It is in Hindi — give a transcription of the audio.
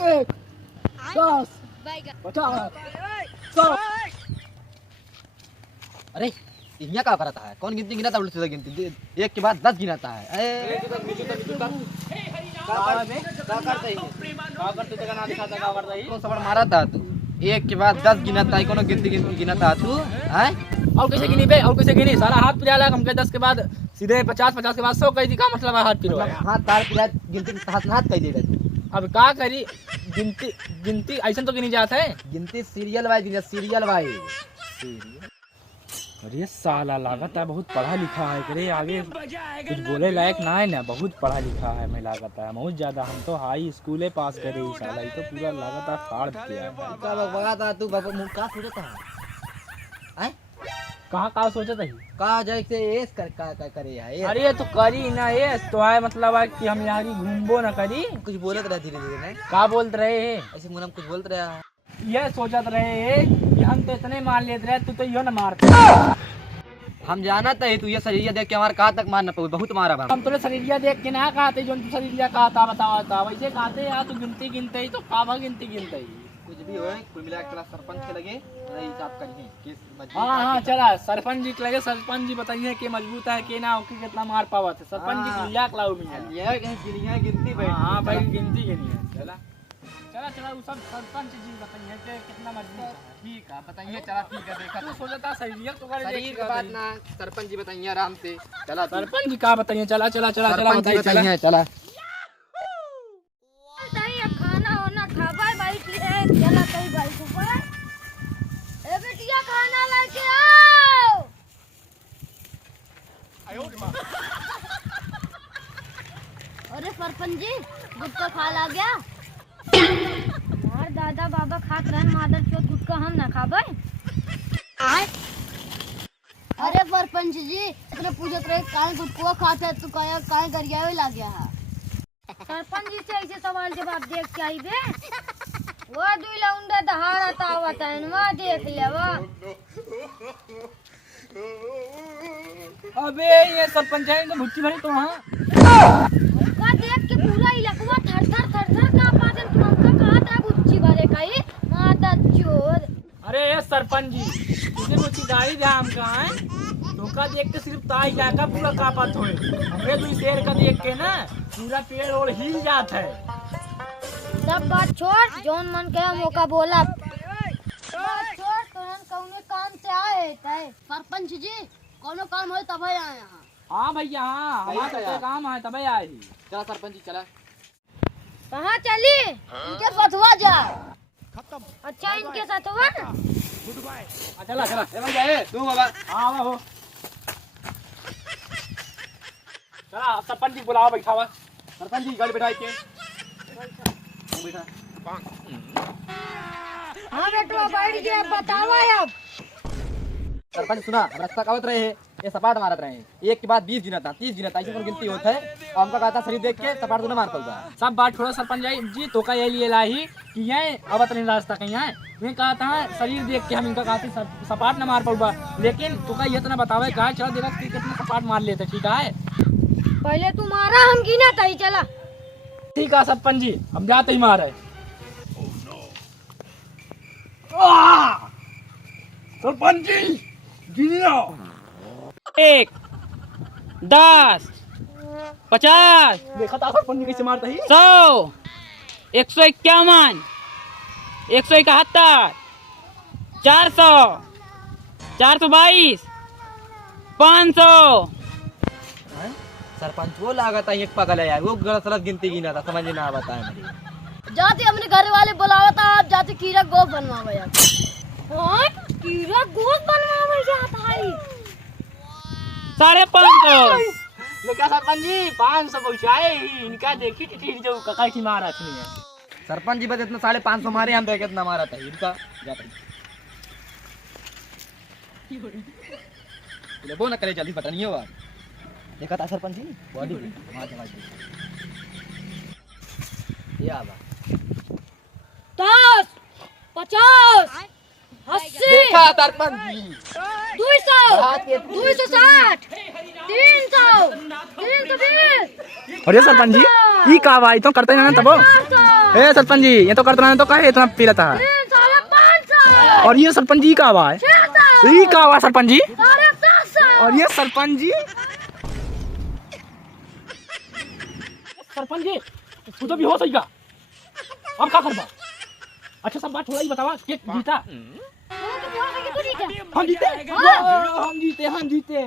1 10 50 100। अरे यहाँ क्या करता है? कौन गिनती गिनाता है? उल्टी सीधा गिनती, एक के बाद 10 गिनाता है। सबर मारा था तू, एक के बाद 10 गिनाता है, कौन गिनती गिनाता है तू? और कैसे गिनी बे? और कैसे गिनी? सारा हाथ पिरा लगा हमके 10 के बाद सीधे 50 50 के बाद 100 कह दी। का मतलब है हाथ पिरो? हाथ तार पिरा गिनती हाथ कह दे रहे तू। अब का करी? गिनती गिनती ऐसा तो गिनी जात है। गिनती सीरियल वाइज, सीरियल वाइज। अरे साला लागत है बहुत पढ़ा लिखा है। करे आगे कुछ बोले लायक ना है ना, बहुत पढ़ा लिखा है। मैं लागत है बहुत ज्यादा। हम तो हाई स्कूले पास करे ही साला, ये तो पूरा लागत है फाड़ दिया है। का बगा था तू बाबू मुंह का सोचता है? कहाँ का सोचता है? का जैसे एस कर का करे है? अरे तो करी ना ये तो है, मतलब है कि हम यहाँ घूमबो ना करी। कुछ बोलत रहे धीरे धीरे नहीं? का बोलते रहे है? ऐसे मुंह में कुछ बोलत रहे। ये सोचत रहे है कि हम तो इतने मार लेते रहे, तू तो यो ना मारते। हम जाना था तू ये शरीर देख के हमारे कहाँ तक मारना पड़े, बहुत मारा बा। हम तोरे शरीरिया देख के ना कहते जो तू शरीरिया कहता बतावा था वैसे कहते यार। तू गिनती गिनते ही तो काबा गिनती गिनते ही कुछ भी होए, कुल मिला के सरपंच के लगे हिसाब करिए केस मजबूत। हाँ चला सरपंच जी के लगे। सरपंच जी बताइए कि मजबूत है कि ना, कि कितना मार पावा थे। सरपंच जी की लाख लाओ में ये कहीं गिनती बैठ। हाँ भाई गिनती गिनी है। चला चला चला वो सब सरपंच जी बताइए कि कितना मजबूत है। ठीक है बताइए। चला ठीक है, देखा तू सोचता शरीर तो कर शरीर की बात ना, सरपंच जी बताइए आराम से। चला सरपंच जी का बताइए। चला चला चला चला बताइए। चला खाना होना खावा भाई की है। चला कहीं भाई ऊपर ए बेटिया खाना लेके आओ। अरे सरपंच जी गुटका खा ला गया? यार दादा बाबा खात रहे मादर चोत गुटका हम ना खाबे। अरे सरपंच जी इतने पूछत रहे काहे गुटका खाते तू काहे काहे गरियावे ला गया है? सरपंच जी से ऐसे सवाल जवाब देख के आई बे। वो दुइला उंडा दहाड़ा तावत है ना, देख लेवा। अबे ये सरपंच है तो भुट्टी भरी तो हां का देख के पूरा इलाका थर-थर कांपा। तुमका कहा था भुट्टी भरे काई माता चोर। अरे ये सरपंच जी तुझे मुझी गाड़ी दे हम कहां है? धोखा देख के सिर्फ ताई जाकर पूरा कापत होए। हमरे दुई शेर का देख के ना पूरा पेड़ और हिल जात है। सब बात छोड़, जौन मन के मौका बोला। बात छोड़, तुरंत कौने काम से आए थे? सरपंच जी कोनो काम हो तब आए यहाँ। हां भैया हां हमारा तो काम है तब आए ही। चला सरपंच जी चला। कहाँ चली? इनके साथवा जा। खत्म। अच्छा इनके साथवा गुड बाय। चला चला ए भाई जाए तू बाबा। हां हो चला सरपंच जी बुलाओ बैठावा। सरपंच जी गाड़ी बैठाई के बैठा। हाँ बेटवा बैठ गया, बतावा अब। सरपंच सुना रास्ता कावत रहे हैं, ये सपाट मारत रहे हैं। एक के बाद 20 गिनता 30 गिनता ऐसे गिनती होता है। और हमका कहता शरीर देख के सपाट तो मार पड़ता। सब बात छोड़ो सरपंच जी तो का ये लिए लाही कि ये अब नहीं रास्ता कहीं है। मैं कहा था शरीर देख के हम इनका कहते सपाट न मार पड़ूगा, लेकिन तो का ये तो ना बतावे कहा चला देखा कि कितना सपाट मार लेते। ठीक है पहले तुम्हारा हम गिना था ही। चला ठीक है सरपंच जी हम जाते ही मारे। सरपंच जी गिनो 1 10 50 देखा था सरपंच जी कैसे मारता ही। 100 151 171 400 422 500। सरपंच वो लागत है एक पागल है यार, वो गलत सलत गिनती गिना था, समझ ना आता है मुझे। जाते अपने घर वाले बुलावा था, आप जाते कीड़ा गोश्त बनवावे यार। और कीड़ा गोश्त बनवावे जाता है 550। लेकिन सरपंच जी 500 पहुंचाए ही इनका देखी ठीक जो कका की मार रखनी है। सरपंच जी बस इतना 550 मारे, हम तो कितना मारा था इनका जाता है। वो ना करे जल्दी पता नहीं हुआ। देखा था सरपंच जी बॉडी ये आवा 10 50 80 देखा सरपंच जी 200 260 300 320। अरे सरपंच जी ई का भाई तो करते ना तब ए सरपंच जी ये तो करतना तो काहे इतना पी लेता है। 500 और ये सरपंच जी का आवाज 600 ये का आवाज सरपंच जी 750 और ये सरपंच जी सरपंच जी तू तो भी हो सही का अब क्या करबा। अच्छा सब बात थोड़ा ही बतावा के जीता हम जीते हम जीते हम जीते